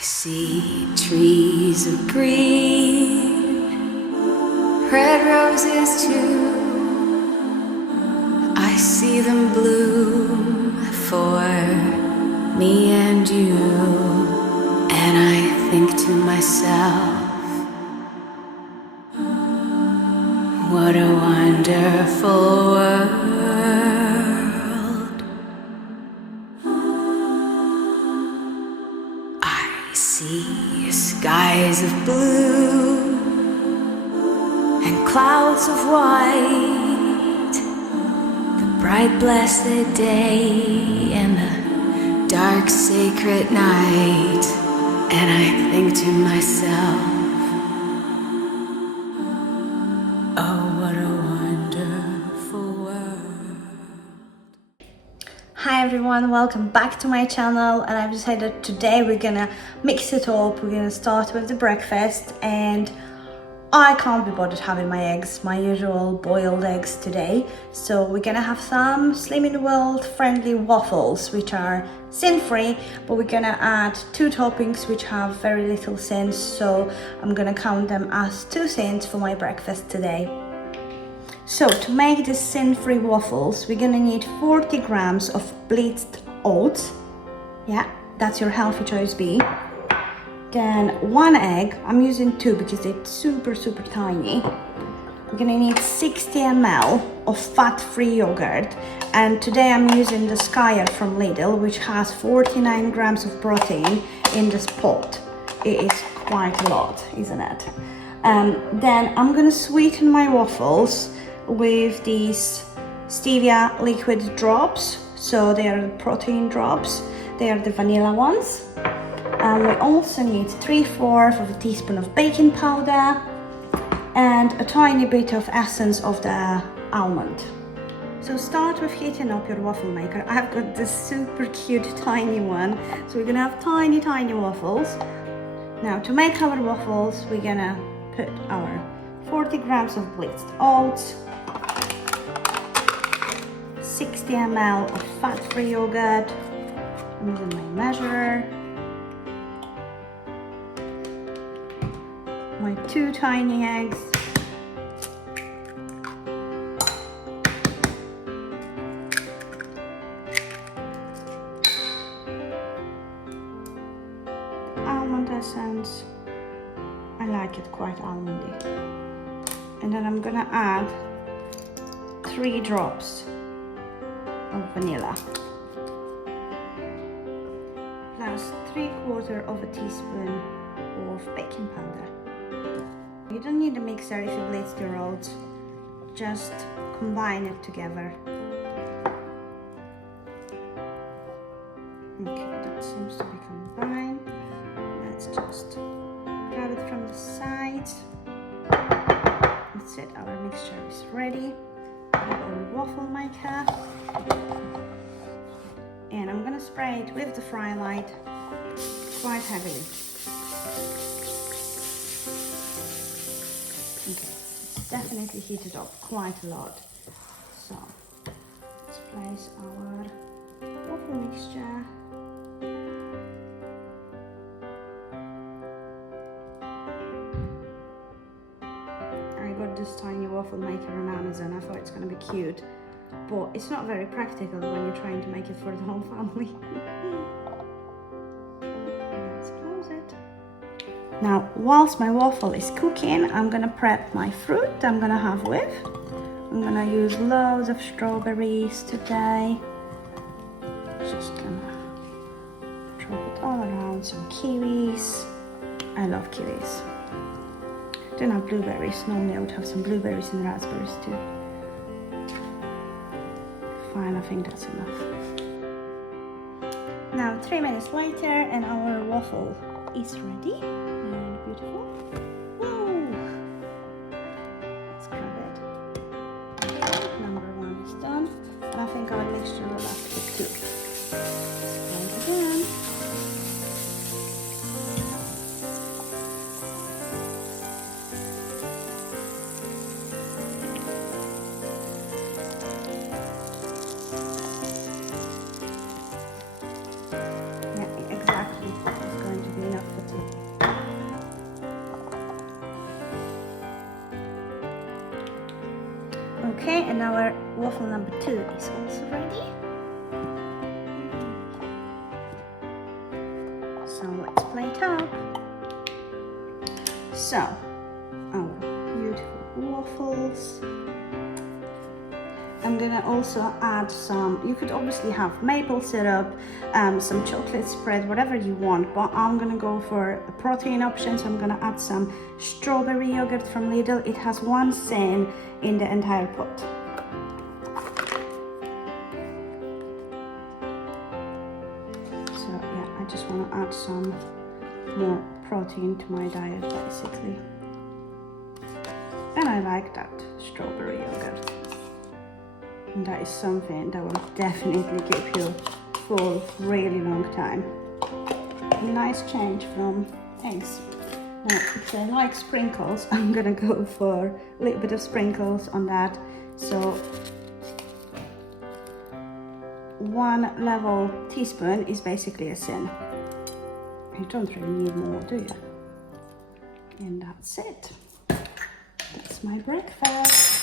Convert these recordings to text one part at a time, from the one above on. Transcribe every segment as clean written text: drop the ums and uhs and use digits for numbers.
See trees of green, red roses too. I see them bloom for me and you. And I think to myself, what a wonderful world. I see skies of blue and clouds of white, the bright blessed day and the dark sacred night. And I think to myself, oh, what a wonderful world. Hi everyone, welcome back to my channel, and I've decided today we're gonna mix it up. We're gonna start with the breakfast, and I can't be bothered having my eggs, my usual boiled eggs today. So we're gonna have some Slim in the World friendly waffles, which are sin-free, but we're gonna add 2 toppings which have very little sins, so I'm gonna count them as 2 sins for my breakfast today. So to make these sin-free waffles, we're gonna need 40 grams of blitzed oats. Yeah, that's your healthy choice B. Then 1 egg, I'm using 2 because it's super tiny. We're gonna need 60 ml of fat-free yogurt, and today I'm using the Skyer from Lidl, which has 49 grams of protein in this pot. It is quite a lot, isn't it? Then I'm gonna sweeten my waffles with these stevia liquid drops. So they are the protein drops, they are the vanilla ones. And we also need 3/4 of a teaspoon of baking powder and a tiny bit of essence of the almond. So start with heating up your waffle maker. I've got this super cute tiny one, so we're gonna have tiny waffles. Now to make our waffles, we're gonna put our 40 grams of blitzed oats, 60 ml of fat-free yogurt. I'm using my measurer. My 2 tiny eggs, almond essence. I like it quite almondy. And then I'm gonna add 3 drops of vanilla, plus 3/4 of a teaspoon of baking powder. You don't need a mixer if you blitz your oats, just combine it together. Okay, that seems to be combined. Let's just grab it from the sides. That's it, our mixture is ready. Grab our waffle maker. And I'm gonna spray it with the fry light quite heavily. Okay, it's definitely heated up quite a lot. So let's place our waffle mixture. I got this tiny waffle maker on Amazon. I thought it's gonna be cute, but it's not very practical when you're trying to make it for the whole family. Let's close it. Now, whilst my waffle is cooking, I'm gonna prep my fruit I'm gonna have with. I'm gonna use loads of strawberries today. Just gonna drop it all around. Some kiwis. I love kiwis. Don't have blueberries. Normally I would have some blueberries and raspberries too. Fine, I think that's enough. Now 3 minutes later and our waffle is ready. And beautiful. Woo! Let's grab it. Okay, number 1 is done. And I think our mixture will have to cook too. Let's try it again. Yeah, exactly. It's going to be enough. And our waffle number 2 is also ready. So let's plate up. So, our beautiful waffles. I'm gonna also add some, you could obviously have maple syrup, some chocolate spread, whatever you want, but I'm gonna go for a protein option, so I'm gonna add some strawberry yogurt from Lidl. It has 1 cent in the entire pot. So yeah, I just wanna add some more protein to my diet basically. And I like that strawberry yogurt. And that is something that will definitely keep you full for a really long time. A nice change from eggs. Now, if I like sprinkles, I'm gonna go for a little bit of sprinkles on that. So 1 level teaspoon is basically a sin. You don't really need more, do you? And that's it. That's my breakfast.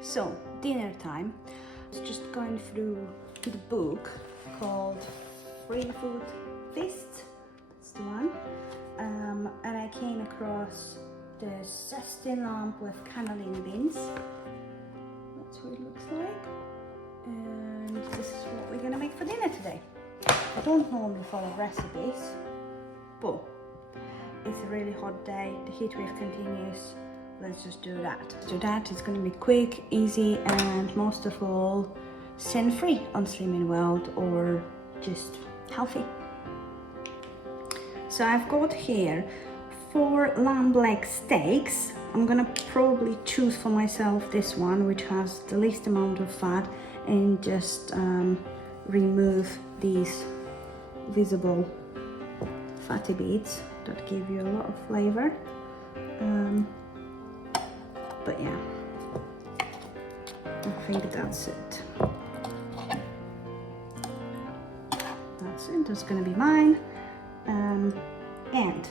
So, dinner time. I was just going through the book called Free Food Feast. That's the one. And I came across the zesty lamb with cannellini beans. That's what it looks like. And this is what we're gonna make for dinner today. I don't normally follow recipes, but it's a really hot day, the heat wave continues. Let's just do that. To that, it's going to be quick, easy, and most of all, sin-free on Slimming World, or just healthy. So I've got here 4 lamb leg steaks. I'm going to probably choose for myself this one, which has the least amount of fat, and just remove these visible fatty bits that give you a lot of flavor. But yeah, I think that's it. That's it, that's gonna be mine. And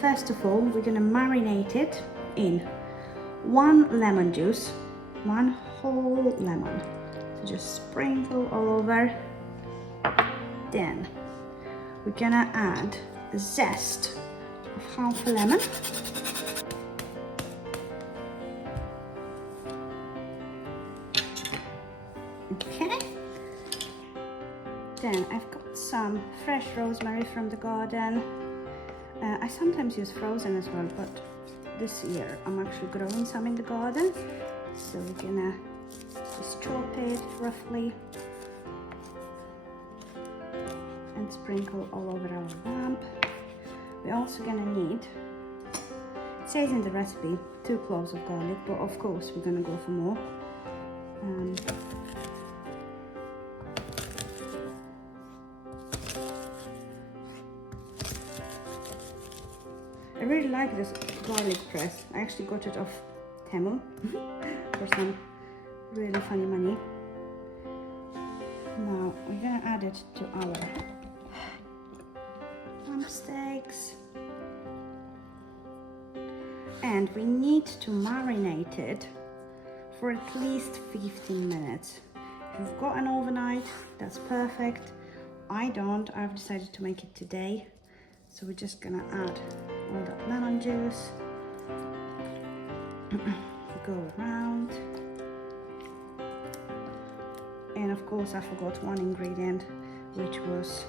first of all, we're gonna marinate it in 1 lemon juice, 1 whole lemon. So just sprinkle all over. Then we're gonna add the zest of half a lemon. Okay. Then I've got some fresh rosemary from the garden. I sometimes use frozen as well, but this year I'm actually growing some in the garden. So we're gonna just chop it roughly and sprinkle all over our lamb. We're also gonna need, it says in the recipe, 2 cloves of garlic, but of course we're gonna go for more. I really like this garlic press. I actually got it off Temu for some really funny money. Now we're gonna add it to our lamb steaks. And we need to marinate it for at least 15 minutes. If you've got an overnight, that's perfect. I don't, I've decided to make it today. So we're just gonna add all that lemon juice, go around. And of course I forgot one ingredient, which was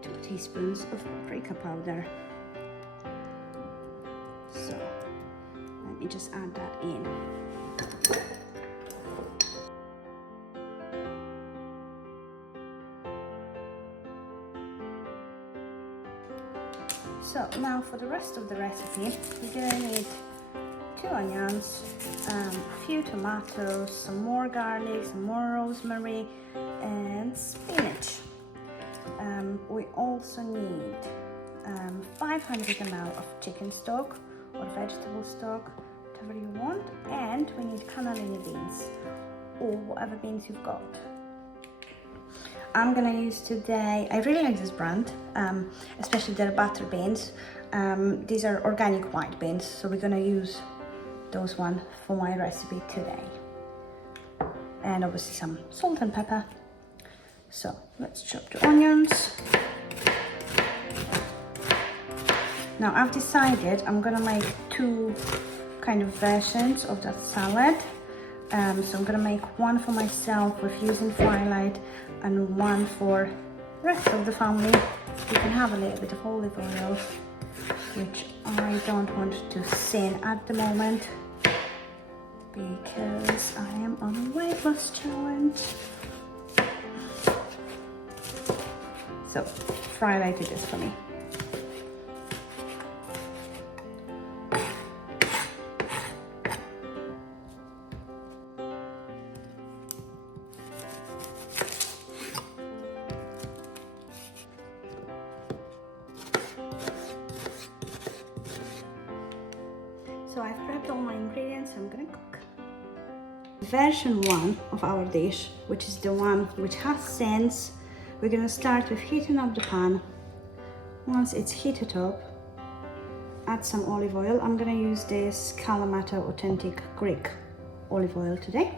2 teaspoons of paprika powder. So let me just add that in. So now for the rest of the recipe, we're gonna need 2 onions, a few tomatoes, some more garlic, some more rosemary, and spinach. We also need 500 ml of chicken stock or vegetable stock, whatever you want, and we need cannellini beans or whatever beans you've got. I'm gonna use today, I really like this brand, especially their butter beans. These are organic white beans, so we're gonna use those one for my recipe today. And obviously some salt and pepper. So let's chop the onions. Now I've decided I'm gonna make two kind of versions of that salad. So I'm gonna make one for myself with using Twilight and one for the rest of the family. You can have a little bit of olive oil, which I don't want to sin at the moment because I am on a weight loss challenge. So Twilight it is for me. So I've prepped all my ingredients, I'm gonna cook. Version 1 of our dish, which is the one which has sense, we're gonna start with heating up the pan. Once it's heated up, add some olive oil. I'm gonna use this Kalamata Authentic Greek olive oil today.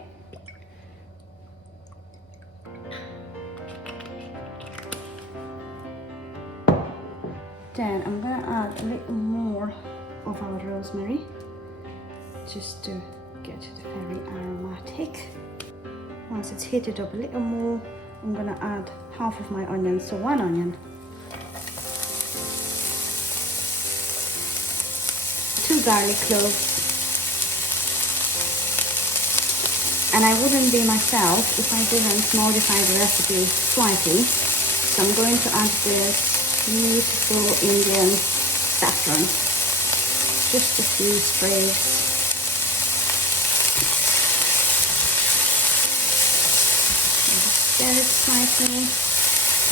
Then I'm gonna add a little more of our rosemary, just to get it very aromatic. Once it's heated up a little more, I'm gonna add half of my onion, so 1 onion, 2 garlic cloves, and I wouldn't be myself if I didn't modify the recipe slightly. So I'm going to add this beautiful Indian saffron, just a few sprays. Stir it slightly.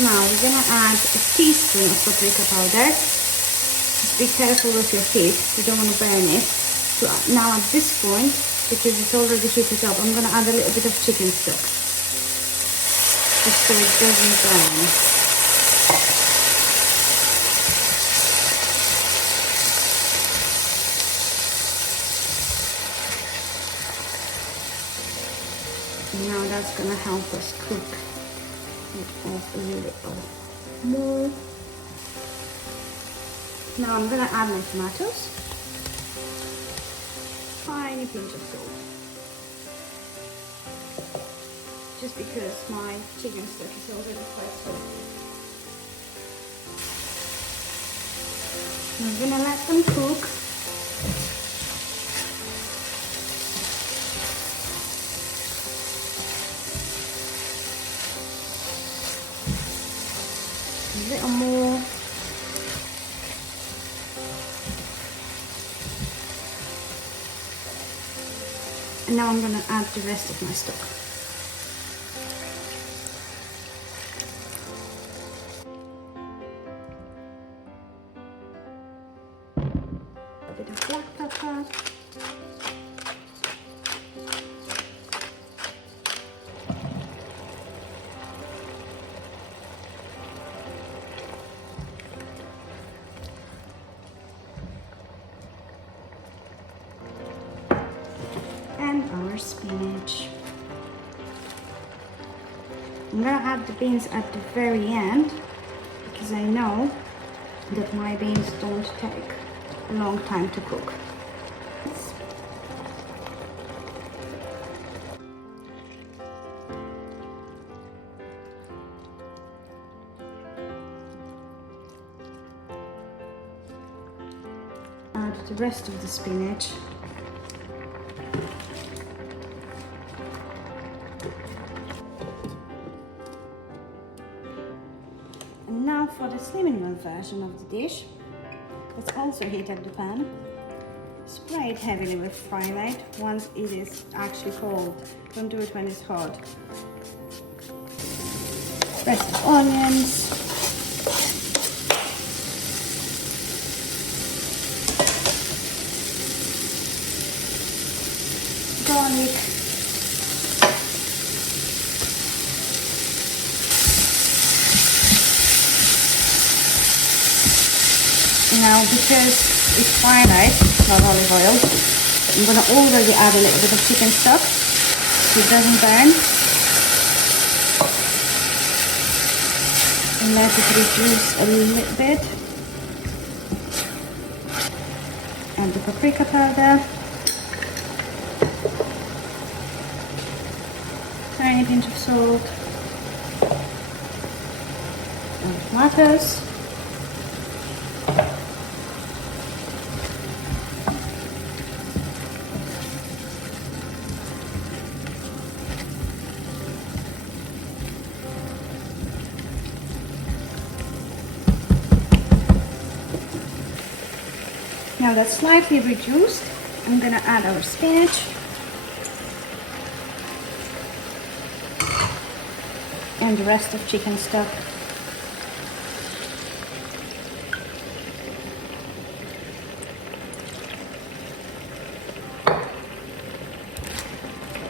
Now we're gonna add a teaspoon of paprika powder. Just be careful with your heat, you don't want to burn it. So now at this point, because it's already heated up, I'm gonna add a little bit of chicken stock, just so it doesn't burn. Now that's gonna help us cook it off a little more. Now I'm gonna add my tomatoes, tiny pinch of salt, just because my chicken stock is already quite soft. I'm gonna let them cook. A little more. And now I'm going to add the rest of my stock. A bit of black pepper. And our spinach. I'm gonna add the beans at the very end because I know that my beans don't take a long time to cook. Add the rest of the spinach. And now for the slimming version of the dish, let's also heat up the pan. Spray it heavily with Twilight once it is actually cold. Don't do it when it's hot. Rest of onions. Garlic. Now, because it's Twilight, not olive oil, I'm gonna already add a little bit of chicken stock so it doesn't burn. And let it reduce a little bit. Add the paprika powder. Tiny pinch of salt. And tomatoes. Now that's slightly reduced, I'm gonna add our spinach and the rest of chicken stock.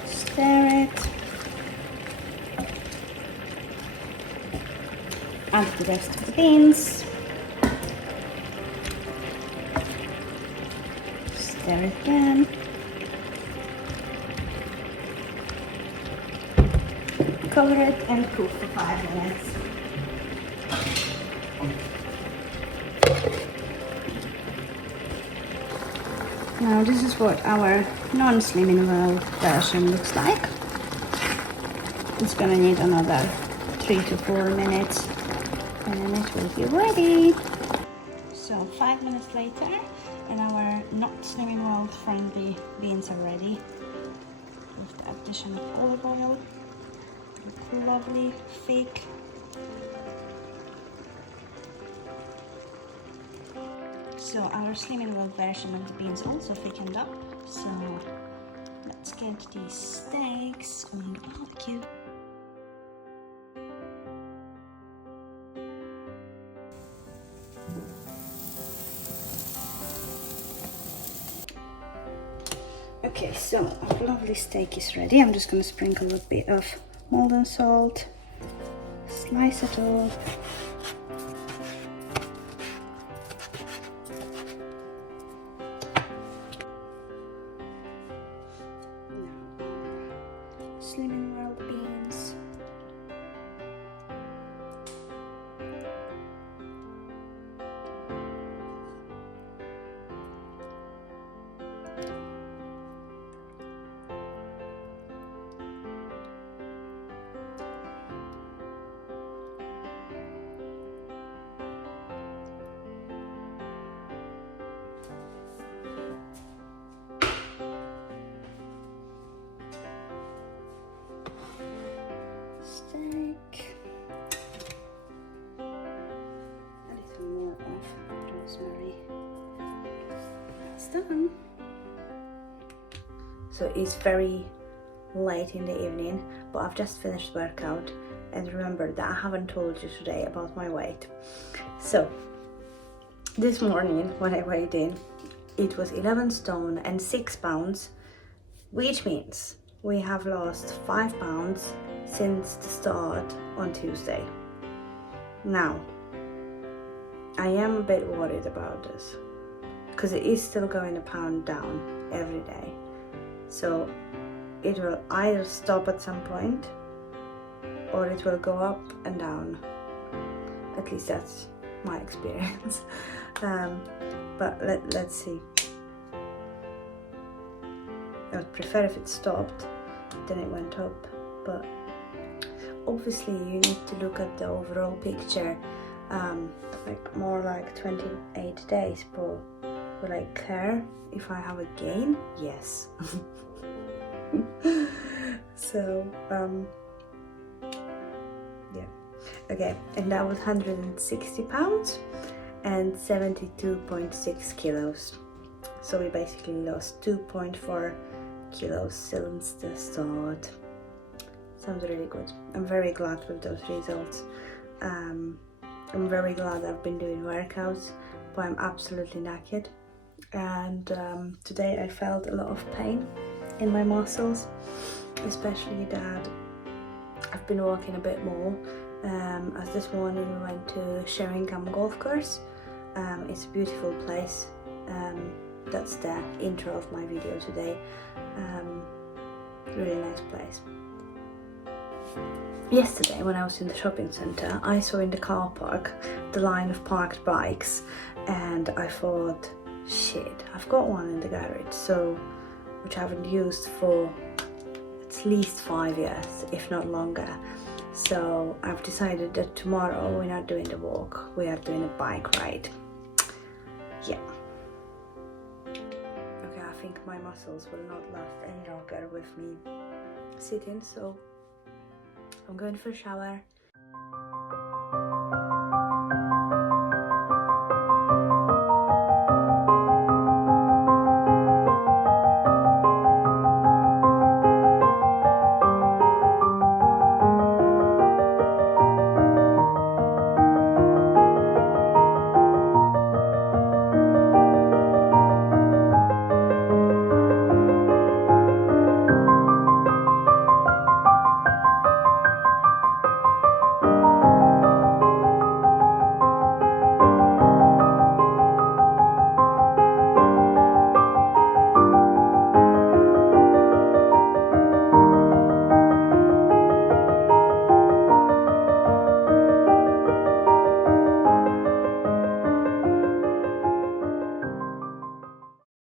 Stir it. Add the rest of the beans. Stir it again. Cover it and cook for 5 minutes. Now this is what our non-slimming world version looks like. It's gonna need another 3 to 4 minutes and it will be ready. So 5 minutes later and our not slimming world friendly beans are ready with the addition of olive oil. Lovely, thick. So our slimming world version of the beans also thickened up. So let's get these steaks on the barbecue. Okay, so our lovely steak is ready. I'm just gonna sprinkle a bit of molten salt, slice it all. Now, slimming world beans. Steak. A little more of rosemary. That's done. So it's very late in the evening, but I've just finished workout and remember that I haven't told you today about my weight. So this morning when I weighed in, it was 11 stone and 6 pounds, which means we have lost 5 pounds since the start on Tuesday. Now, I am a bit worried about this because it is still going a pound down every day. So it will either stop at some point or it will go up and down. At least that's my experience. But let's see. I would prefer if it stopped, then it went up, but obviously you need to look at the overall picture, like more like 28 days, but will I care if I have a gain? Yes. So yeah, okay, and that was 160 pounds and 72.6 kilos. So we basically lost 2.4 kilos since the start. Sounds really good. I'm very glad with those results. I'm very glad I've been doing workouts, but I'm absolutely knackered. And today I felt a lot of pain in my muscles, especially that I've been walking a bit more. As this morning we went to Sheringham golf course. It's a beautiful place. that's the intro of my video today. Really nice place. Yesterday when I was in the shopping center, I saw in the car park the line of parked bikes, and I thought, shit, I've got one in the garage, so which I haven't used for at least 5 years, if not longer. So I've decided that tomorrow we're not doing the walk, we are doing a bike ride. Yeah. Okay, I think my muscles will not last any longer with me sitting, so I'm going for a shower